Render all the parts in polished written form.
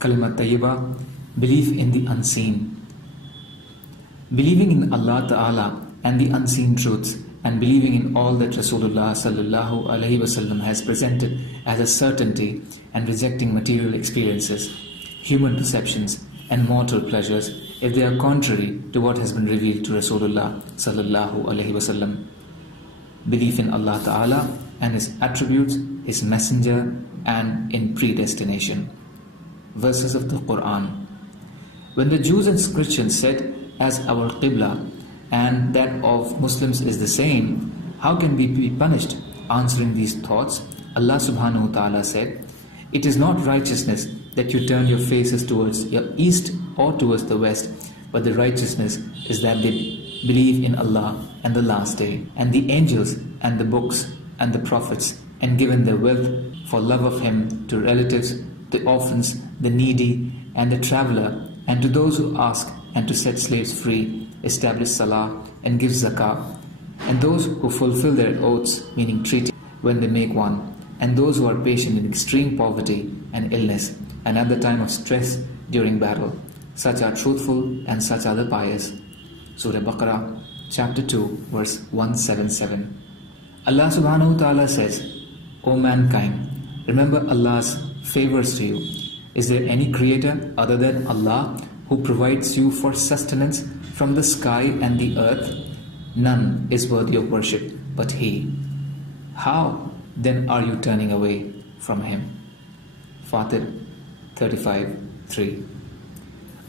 Kalimat Tayyibah, belief in the unseen. Believing in Allah Ta'ala and the unseen truths, and believing in all that Rasulullah Sallallahu Alaihi Wasallam has presented as a certainty, and rejecting material experiences, human perceptions and mortal pleasures if they are contrary to what has been revealed to Rasulullah Sallallahu Alaihi Wasallam. Belief in Allah Ta'ala and His attributes, His messenger, and in predestination. Verses of the Quran. When the Jews and Christians said, as our Qibla and that of Muslims is the same, how can we be punished? Answering these thoughts, Allah Subhanahu wa Ta'ala said, it is not righteousness that you turn your faces towards your east or towards the west, but the righteousness is that they believe in Allah and the last day, and the angels and the books and the prophets, and given their wealth for love of Him to relatives, the orphans, the needy, and the traveler, and to those who ask, and to set slaves free, establish salah, and give zakah, and those who fulfill their oaths, meaning treaty, when they make one, and those who are patient in extreme poverty and illness, and at the time of stress during battle. Such are truthful, and such are the pious. Surah Baqarah, chapter 2, verse 177. Allah Subhanahu wa Ta'ala says, O mankind, remember Allah's favors to you. Is there any creator other than Allah who provides you for sustenance from the sky and the earth? None is worthy of worship but He. How then are you turning away from Him? Fatir 35:3.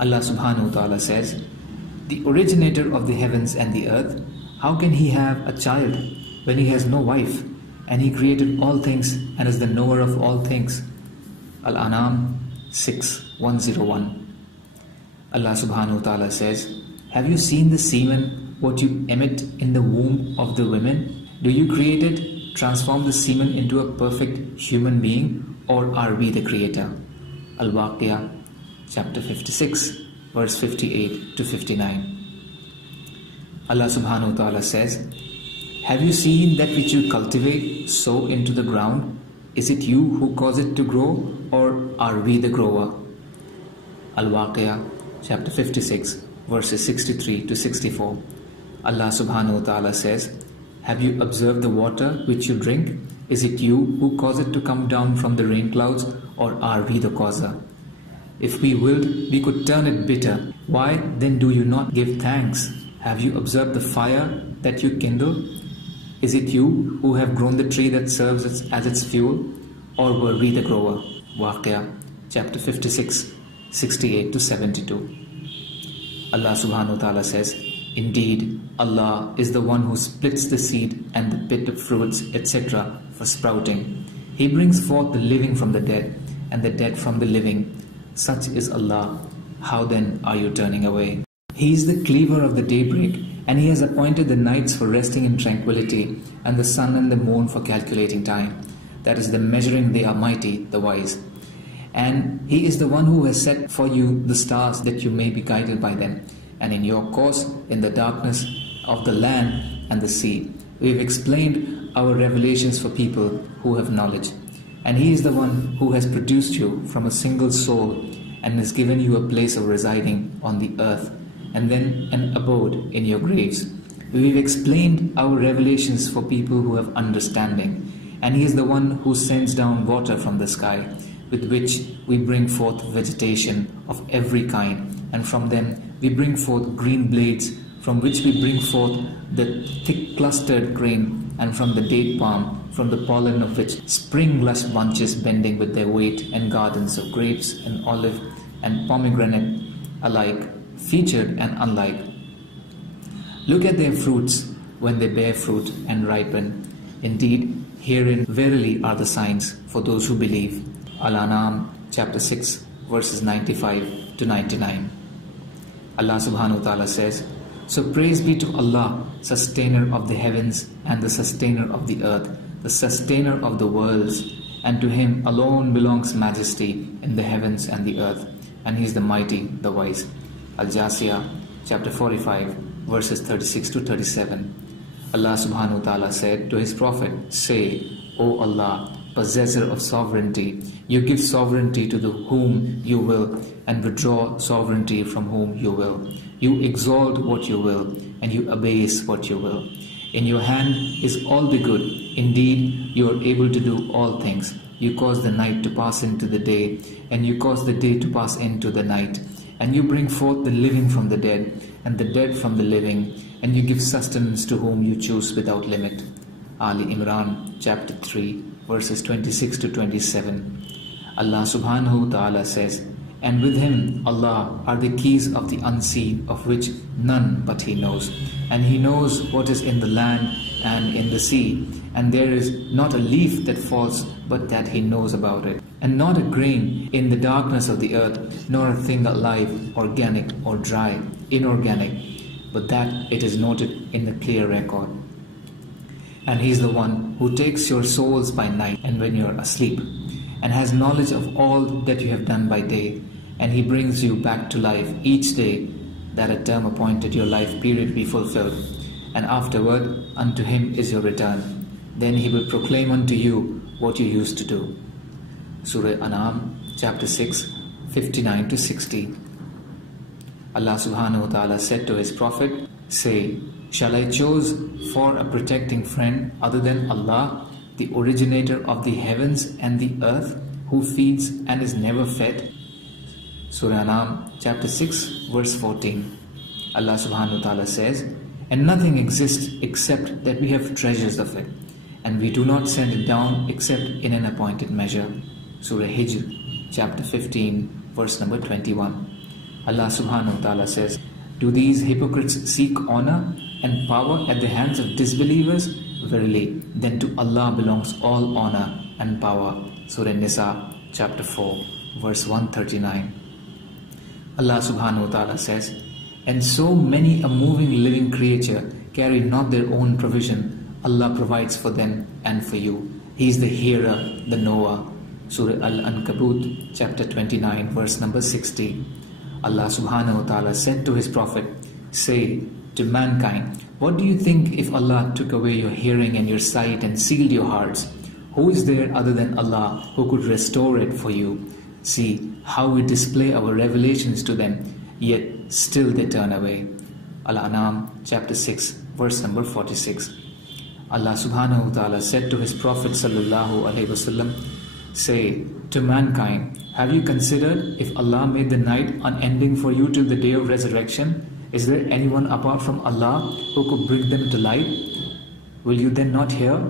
Allah Subhanahu wa Ta'ala says, the originator of the heavens and the earth, how can He have a child when He has no wife, and He created all things and is the knower of all things? Al-An'am 6:101. Allah Subhanahu wa Ta'ala says, have you seen the semen, what you emit in the womb of the women? Do you create it, transform the semen into a perfect human being, or are we the creator? Al-Waqiyah chapter 56 verse 58 to 59. Allah Subhanahu wa Ta'ala says, have you seen that which you cultivate, sow into the ground? Is it you who cause it to grow, or are we the grower? Al-Waqiyah chapter 56 verses 63 to 64. Allah Subhanahu wa Ta'ala says, have you observed the water which you drink? Is it you who cause it to come down from the rain clouds, or are we the causer? If we willed, we could turn it bitter. Why then do you not give thanks? Have you observed the fire that you kindle? Is it you who have grown the tree that serves as its fuel, or were we the grower? Waqiyah chapter 56 68 to 72. Allah Subhanahu wa Ta'ala says, indeed, Allah is the one who splits the seed and the pit of fruits, etc. for sprouting. He brings forth the living from the dead, and the dead from the living. Such is Allah. How then are you turning away? He is the cleaver of the daybreak, and He has appointed the nights for resting in tranquility, and the sun and the moon for calculating time. That is the measuring the Almighty, the wise. And He is the one who has set for you the stars that you may be guided by them, and in your course in the darkness of the land and the sea. We have explained our revelations for people who have knowledge. And He is the one who has produced you from a single soul, and has given you a place of residing on the earth, and then an abode in your graves. We have explained our revelations for people who have understanding. And He is the one who sends down water from the sky, with which we bring forth vegetation of every kind, and from them we bring forth green blades, from which we bring forth the thick clustered grain, and from the date palm, from the pollen of which spring lush bunches bending with their weight, and gardens of grapes and olive and pomegranate alike, featured and unlike. Look at their fruits when they bear fruit and ripen. Indeed, herein verily are the signs for those who believe. Al-An'am chapter 6 verses 95 to 99. Allah Subhanahu wa Ta'ala says, so praise be to Allah, sustainer of the heavens and the sustainer of the earth, the sustainer of the worlds, and to Him alone belongs majesty in the heavens and the earth, and He is the mighty, the wise. Al-Jasiyah chapter 45 verses 36 to 37. Allah Subhanahu wa Ta'ala said to His Prophet, say, O Allah, possessor of sovereignty. You give sovereignty to whom you will and withdraw sovereignty from whom you will. You exalt what you will and you abase what you will. In your hand is all the good. Indeed, you are able to do all things. You cause the night to pass into the day, and you cause the day to pass into the night. And you bring forth the living from the dead, and the dead from the living, and you give sustenance to whom you choose without limit. Ali Imran chapter 3 verses 26 to 27. Allah subhanahu wa ta'ala says, and with him, Allah, are the keys of the unseen, of which none but he knows. And he knows what is in the land and in the sea. And there is not a leaf that falls but that he knows about it. And not a grain in the darkness of the earth, nor a thing alive, organic or dry, inorganic, but that it is noted in the clear record. And he is the one who takes your souls by night and when you are asleep, and has knowledge of all that you have done by day, and he brings you back to life each day, that a term appointed your life period be fulfilled, and afterward unto him is your return. Then he will proclaim unto you what you used to do. Surah An'am chapter 6 59 to 60. Allah subhanahu wa ta'ala said to his Prophet, say, shall I choose for a protecting friend other than Allah, the originator of the heavens and the earth, who feeds and is never fed? Surah An'am chapter 6 verse 14. Allah subhanahu wa ta'ala says, and nothing exists except that we have treasures of it, and we do not send it down except in an appointed measure. Surah Hijr chapter 15 verse number 21. Allah subhanahu wa ta'ala says, do these hypocrites seek honor and power at the hands of disbelievers? Verily, then to Allah belongs all honor and power. Surah Nisa chapter 4 verse 139. Allah subhanahu wa ta'ala says, and so many a moving living creature carry not their own provision. Allah provides for them and for you. He is the hearer, the knower. Surah Al-Ankabut chapter 29 verse number 60. Allah subhanahu wa ta'ala said to his Prophet, say to mankind, what do you think if Allah took away your hearing and your sight and sealed your hearts? Who is there other than Allah who could restore it for you? See how we display our revelations to them, yet still they turn away. Al-An'am chapter 6 verse number 46. Allah subhanahu wa ta'ala said to his Prophet sallallahu alaihi wasallam, say to mankind, have you considered if Allah made the night unending for you till the day of resurrection? Is there anyone apart from Allah who could bring them to light? Will you then not hear?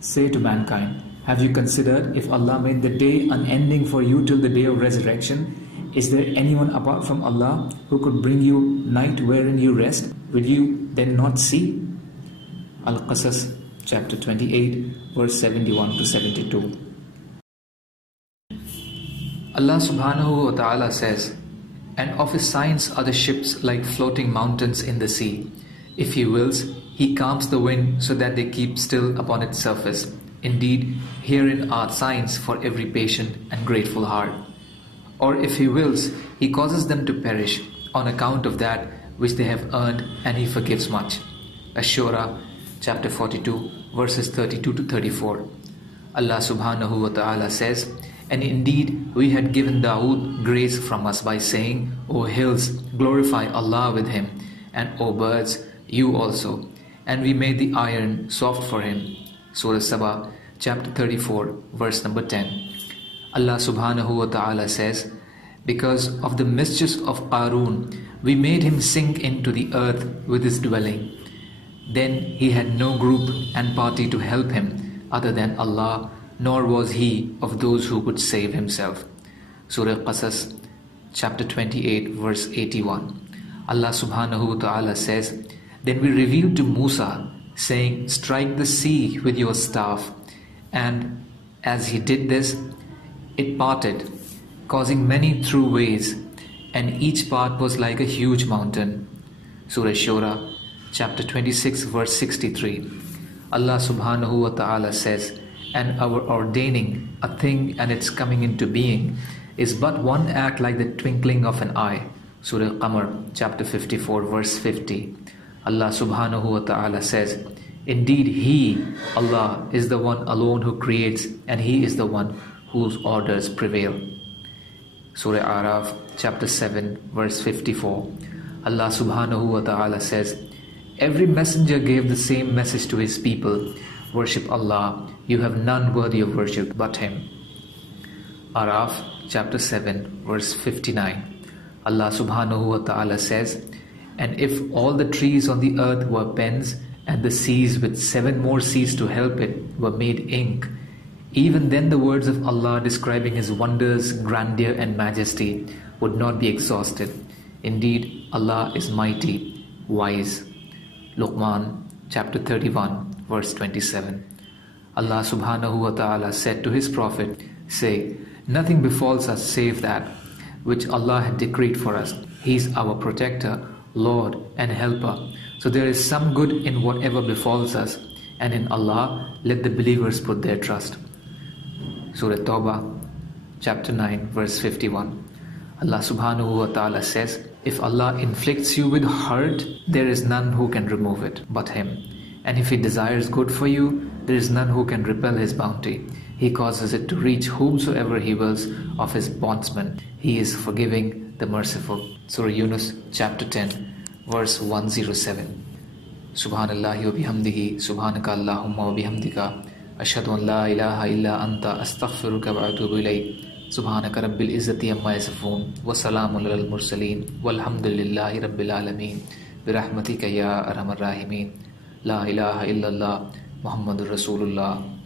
Say to mankind, have you considered if Allah made the day unending for you till the day of resurrection? Is there anyone apart from Allah who could bring you night wherein you rest? Will you then not see? Al-Qasas chapter 28 verse 71 to 72. Allah subhanahu wa ta'ala says, and of his signs are the ships like floating mountains in the sea. If he wills, he calms the wind so that they keep still upon its surface. Indeed, herein are signs for every patient and grateful heart. Or if he wills, he causes them to perish on account of that which they have earned, and he forgives much. Ash-Shura chapter 42 verses 32 to 34. Allah subhanahu wa ta'ala says, and indeed we had given Dawood grace from us by saying, O hills, glorify Allah with him, and O birds, you also. And we made the iron soft for him. Surah Sabah chapter 34 verse number 10. Allah subhanahu wa ta'ala says, because of the mischiefs of Qarun, we made him sink into the earth with his dwelling. Then he had no group and party to help him other than Allah, nor was he of those who could save himself. Surah Qasas chapter 28 verse 81. Allah subhanahu wa ta'ala says, then we revealed to Musa, saying, strike the sea with your staff. And as he did this, it parted, causing many through ways, and each part was like a huge mountain. Surah Shura chapter 26 verse 63. Allah subhanahu wa ta'ala says, and our ordaining a thing and its coming into being is but one act like the twinkling of an eye. Surah Qamar chapter 54 verse 50. Allah subhanahu wa ta'ala says, Indeed, He, Allah, is the one alone who creates, and He is the one whose orders prevail. Surah Araf, chapter 7, verse 54. Allah subhanahu wa ta'ala says, every messenger gave the same message to his people. Worship Allah, you have none worthy of worship but Him. Araf, chapter 7, verse 59. Allah subhanahu wa ta'ala says, and if all the trees on the earth were pens, and the seas with 7 more seas to help it were made ink, even then the words of Allah describing His wonders, grandeur and majesty would not be exhausted. Indeed, Allah is mighty, wise. Luqman, chapter 31, verse 27. Allah subhanahu wa ta'ala said to His Prophet, say, nothing befalls us save that which Allah had decreed for us. He is our protector, Lord and helper. So there is some good in whatever befalls us, and in Allah let the believers put their trust. Surah Tawbah, chapter 9, verse 51. Allah subhanahu wa ta'ala says, if Allah inflicts you with hurt, there is none who can remove it but Him. And if He desires good for you, there is none who can repel His bounty. He causes it to reach whomsoever He wills of His bondsmen. He is forgiving, the merciful. Surah Yunus, chapter 10, verse 107. Subhanallahi wa bihamdihi, subhanaka Allahumma wa bihamdika, ashhadu an la ilaha illa anta, astaghfiruka wa atubu ilayk. Subhanaka rabbil izzati amma yasifun, wa salamun alal mursaleen, walhamdulillahi rabbil alameen, birahmatika ya arhamar rahimin. La ilaha illallah, Muhammadur Rasulullah.